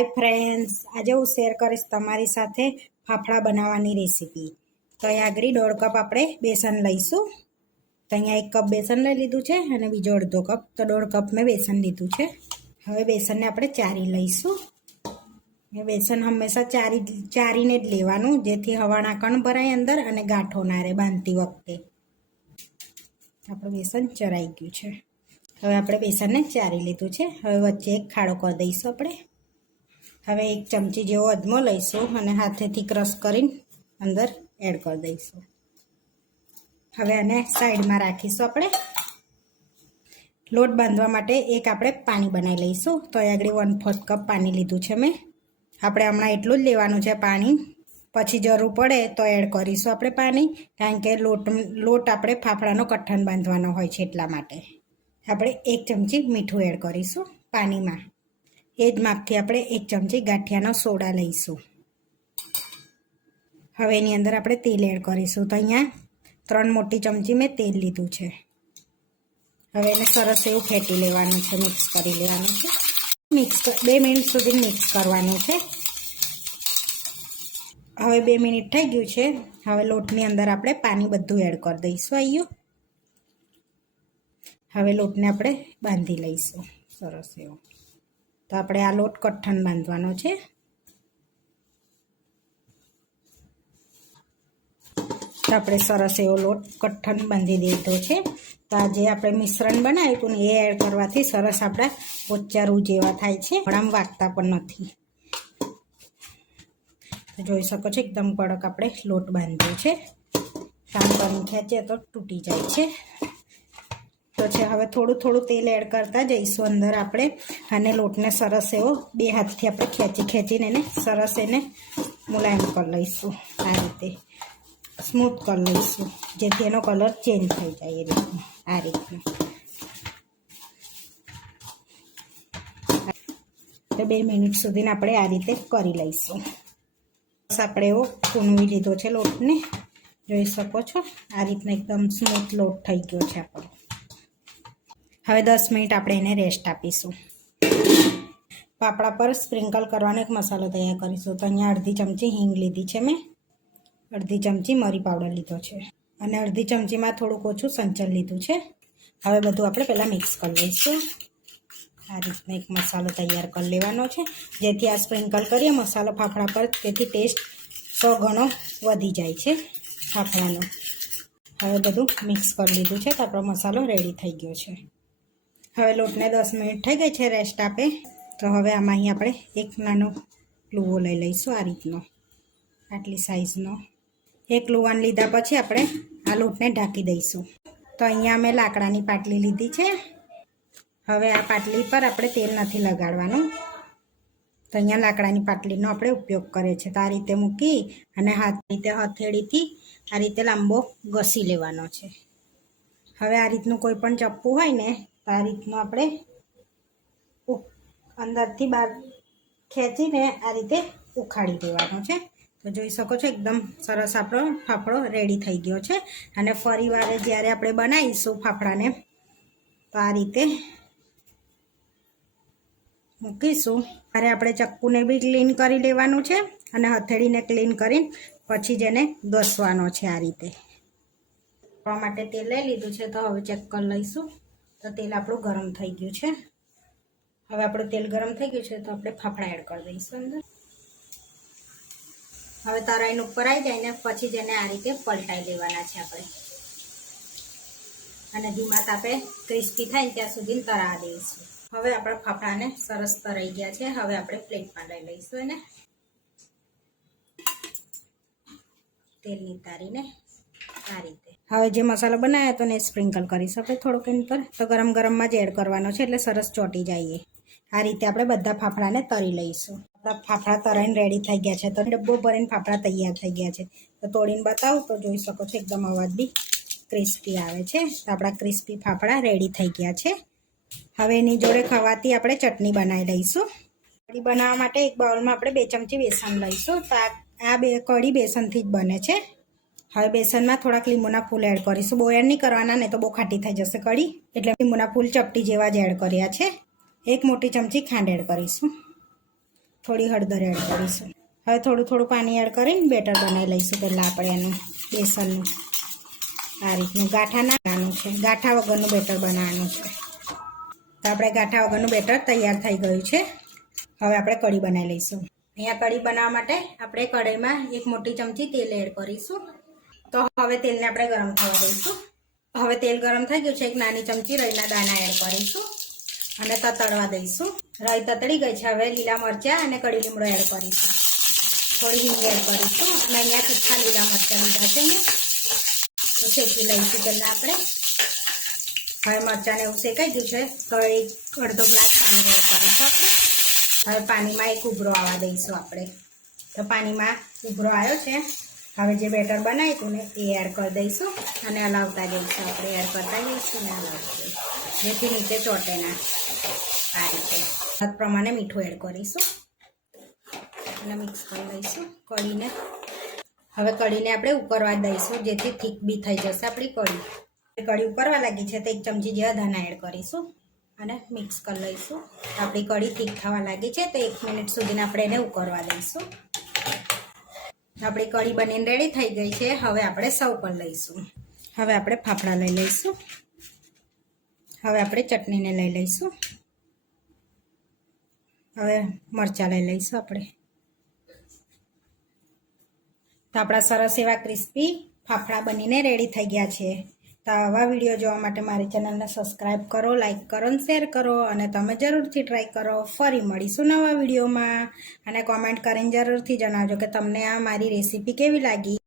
Hi friends આજે હું share કરીશ તમારી સાથે ફાફડા બનાવવાની રેસીપી તો અહીંયા આગળ દોઢ કપ આપણે બેસન લઈશું. તો અહીંયા એક કપ બેસન લઈ લીધું છે અને બીજો અડધો કપ તો દોઢ કપ મેં બેસન લીધું છે. હવે બેસનને આપણે ચારી લઈશું. બેસન હંમેશા ચારી, ચારીને જ લેવાનું, જેથી હવાના કણ ભરાય અંદર અને ગાંઠો ના રહે બાંધતી વખતે. આપણું બેસન ચરાઈ ગયું છે. હવે આપણે બેસનને ચારી લીધું છે. હવે વચ્ચે એક ખાડો કરી દઈશું આપણે. હવે એક ચમચી જેવો અજમો લઈશું અને હાથેથી ક્રશ કરીને અંદર એડ કરી દઈશું. હવે આને સાઈડમાં રાખીશું આપણે. લોટ બાંધવા માટે એક આપણે પાણી બનાવી લઈશું. તો અહીં આગળ વન ફોર્થ કપ પાણી લીધું છે મેં. આપણે હમણાં એટલું જ લેવાનું છે પાણી. પછી જરૂર પડે તો એડ કરીશું આપણે પાણી, કારણ કે લોટ લોટ આપણે ફાફડાનો કઠણ બાંધવાનો હોય છે એટલા માટે. આપણે એક ચમચી મીઠું એડ કરીશું પાણીમાં. એ જ માપથી આપણે એક ચમચી ગાંઠિયાનો સોડા લઈશું. હવે એની અંદર આપણે તેલ એડ કરીશું. તો અહીંયા ત્રણ મોટી ચમચી મેં તેલ લીધું છે. હવે એને સરસ એવું ફેટી લેવાનું છે, મિક્સ કરી લેવાનું છે. મિક્સ બે મિનિટ સુધી મિક્સ કરવાનું છે. હવે બે મિનિટ થઈ ગયું છે. હવે લોટની અંદર આપણે પાણી બધું એડ કરી દઈશું આઈયો. હવે લોટને આપણે બાંધી લઈશું. સરસ એવો. તો આપણે આ લોટ કઠણ બાંધવાનો છે. તો આપણે સરસ એવો લોટ કઠણ બાંધી દીધો છે. તો આ જે આપણે મિશ્રણ બનાવ્યું હતું ને, એ એડ કરવાથી સરસ આપણા પોચારું જેવા થાય છે. આમ વાગતા પણ નથી. જોઈ શકો છો, એકદમ કડક આપણે લોટ બાંધ્યો છે. કામ કરીને ખેંચીએ તો તૂટી જાય છે. તો છે, હવે થોડું થોડું તેલ એડ કરતા જઈશું અંદર આપણે. અને લોટને સરસ એવો બે હાથથી આપણે ખેંચી ખેંચીને એને સરસ એને મુલાયમ કરી લઈશું. આ રીતે સ્મૂથ કરી લઈશું, જેથી એનો કલર ચેન્જ થઈ જાય એ રીતનું આ રીતનું બે મિનિટ સુધીને આપણે આ રીતે કરી લઈશું. બસ આપણે એવો કૂણવી લીધો છે લોટને. જોઈ શકો છો? આ રીતના એકદમ સ્મૂથ લોટ થઈ ગયો છે આપણો. હવે દસ મિનિટ આપણે એને રેસ્ટ આપીશું. પાપડા પર સ્પ્રિંકલ કરવાનો એક મસાલો તૈયાર કરીશું. તો અહીંયા અડધી ચમચી હિંગ લીધી છે મેં. અડધી ચમચી મરી પાવડર લીધો છે. અને અડધી ચમચીમાં થોડુંક ઓછું સંચલ લીધું છે. હવે બધું આપણે પહેલાં મિક્સ કરી લઈશું. આ રીતનો એક મસાલો તૈયાર કરી લેવાનો છે. જેથી આ સ્પ્રિંકલ કરીએ, મસાલો ફાફડા પર તેથી ટેસ્ટ સો ગણો વધી જાય છે ફાફડાનો. હવે બધું મિક્સ કરી લીધું છે તો આપણો મસાલો રેડી થઈ ગયો છે. હવે લોટને દસ મિનિટ થઈ ગઈ છે રેસ્ટ આપે. તો હવે આમાં અહીં આપણે એક નાનો લુવો લઈ લઈશું આ રીતનો, આટલી સાઈઝનો એક લુવાન લીધા પછી આપણે આ લોટને ઢાંકી દઈશું. તો અહીંયા મેં લાકડાની પાટલી લીધી છે. હવે આ પાટલી પર આપણે તેલ નથી લગાડવાનું. તો અહીંયા લાકડાની પાટલીનો આપણે ઉપયોગ કરીએ છીએ. તો આ રીતે મૂકી અને હાથ રીતે હથેળીથી આ રીતે લાંબો ઘસી લેવાનો છે. હવે આ રીતનું કોઈ પણ ચપ્પુ હોય ને આ રીતનું આપણે અંદરથી બહાર ખેંચીને આ રીતે ઉખાડી દેવાનો છે. તો જોઈ શકો છો, એકદમ સરસ આપણો ફાફડો રેડી થઈ ગયો છે. અને ફરી વારે જ્યારે આપણે બનાવીશું ફાફડાને, તો આ રીતે મૂકીશું. ત્યારે આપણે ચક્કુને બી ક્લીન કરી લેવાનું છે અને હથેળીને ક્લીન કરીને પછી જ એને ઘસવાનો છે આ રીતે. માટે તેલ લઈ લીધું છે, તો હવે ચેક કરી લઈશું. તો તેલ આપણું ગરમ થઈ ગયું છે. હવે આપણું તેલ ગરમ થઈ ગયું છે તો આપણે ફાફડા એડ કરી દઈશું અંદર. હવે તરાઈને ઉપર આવી જાય ને પછી જ એને આ રીતે પલટાઈ લેવાના છે આપણે. અને ધીમા તાપે ક્રિસ્પી થાય ત્યાં સુધી તરા દઈશું. હવે આપણા ફાફડાને સરસ તરાઈ ગયા છે. હવે આપણે પ્લેટમાં લઈ લઈશું એને. તેલની તારીને આ રીતે. હવે જે મસાલો બનાવ્યો હતો ને સ્પ્રિંકલ કરી શકે થોડોક એની પર તો ગરમ ગરમમાં જ એડ કરવાનો છે એટલે સરસ ચોટી જઈએ આ રીતે આપણે બધા ફાફડાને તરી લઈશું. આપણા ફાફડા તરાઈને રેડી થઈ ગયા છે. તો ડબ્બો ભરીને ફાફડા તૈયાર થઈ ગયા છે. તો તોડીને બતાવું તો જોઈ શકો છો એકદમ અવાજ બી ક્રિસ્પી આવે છે. તો આપણા ક્રિસ્પી ફાફડા રેડી થઈ ગયા છે. હવે એની જોડે ખવાતી આપણે ચટણી બનાવી લઈશું. કઢી બનાવવા માટે એક બાઉલમાં આપણે બે ચમચી બેસન લઈશું. તો આ બે કઢી બેસનથી જ બને છે. હવે બેસનમાં થોડાક લીંબુના ફૂલ એડ કરીશું. બહુ એડ નહીં કરવાના, નહીં તો બહુ ખાટી થઈ જશે કઢી. એટલે લીંબુના ફૂલ ચપટી જેવા જ એડ કર્યા છે. એક મોટી ચમચી ખાંડ એડ કરીશું. થોડી હળદર એડ કરીશું. હવે થોડું થોડું પાણી એડ કરીને બેટર બનાવી લઈશું પહેલાં આપણે એનું બેસનનું. આ રીતનું. ગાંઠા નાખવાનું છે. ગાંઠા વગરનું બેટર બનાવવાનું છે. તો આપણે ગાંઠા વગરનું બેટર તૈયાર થઈ ગયું છે. હવે આપણે કઢી બનાવી લઈશું. અહીંયા કઢી બનાવવા માટે આપણે કઢાઈમાં એક મોટી ચમચી તેલ એડ કરીશું. તો હવે તેલને આપણે ગરમ થવા દઈશું. હવે તેલ ગરમ થઈ ગયું છે, એક નાની ચમચી રઈના દાણા એડ કરીશું અને તતડવા દઈશું. રાઈ તતડી ગઈ છે, હવે લીલા મરચાં અને કડી લીમડો એડ કરીશું. થોડી હિંગ એડ કરીશું અને અહીંયા તીખા લીલા મરચાં લીધા છે તો શેકી લઈશું પહેલાં આપણે. હવે મરચાંને એવું શેકાઈ ગયું છે, તો એક અડધો ગ્લાસ પાણી એડ કરીશું આપણે. હવે પાણીમાં એક ઉભરો આવવા દઈશું આપણે. તો પાણીમાં ઉભરો આવ્યો છે. હવે જે બેટર બનાવ્યું ને એ એડ કરી દઈશું અને હલાવતા જઈશું આપણે. એડ કરતા જઈશું ને હલાવશું જેથી નીચે ચોટે ના. આ રીતે. સ્વાદ પ્રમાણે મીઠું એડ કરીશું. અને મિક્સ કરી દઈશું કઢીને. હવે કઢીને આપણે ઉકળવા દઈશું, જેથી થીક બી થઈ જશે આપણી કઢી. કઢી ઉકળવા લાગી છે તો એક ચમચી જેવા ધાણા એડ કરીશું અને મિક્સ કરી લઈશું. આપણી કઢી થીક થવા લાગી છે તો એક મિનિટ સુધીને આપણે એને ઉકળવા દઈશું. આપણી કઢી બનીને રેડી થઈ ગઈ છે. હવે આપણે સૌ પર લઈશું. હવે આપણે ફાફડા લઈ લઈશું. હવે આપણે ચટણીને લઈ લઈશું. હવે મરચાં લઈ લઈશું આપણે. તો આપણા સરસ એવા ક્રિસ્પી ફાફડા બનીને રેડી થઈ ગયા છે. તો આવા વીડિયો જોવા માટે મારી ચેનલને સબસ્ક્રાઈબ કરો લાઈક કરો અને શેર કરો. અને તમે જરૂરથી ટ્રાય કરો. ફરી મળીશું નવા વિડીયોમાં. અને કોમેન્ટ કરીને જરૂરથી જણાવજો કે તમને આ મારી રેસીપી કેવી લાગી.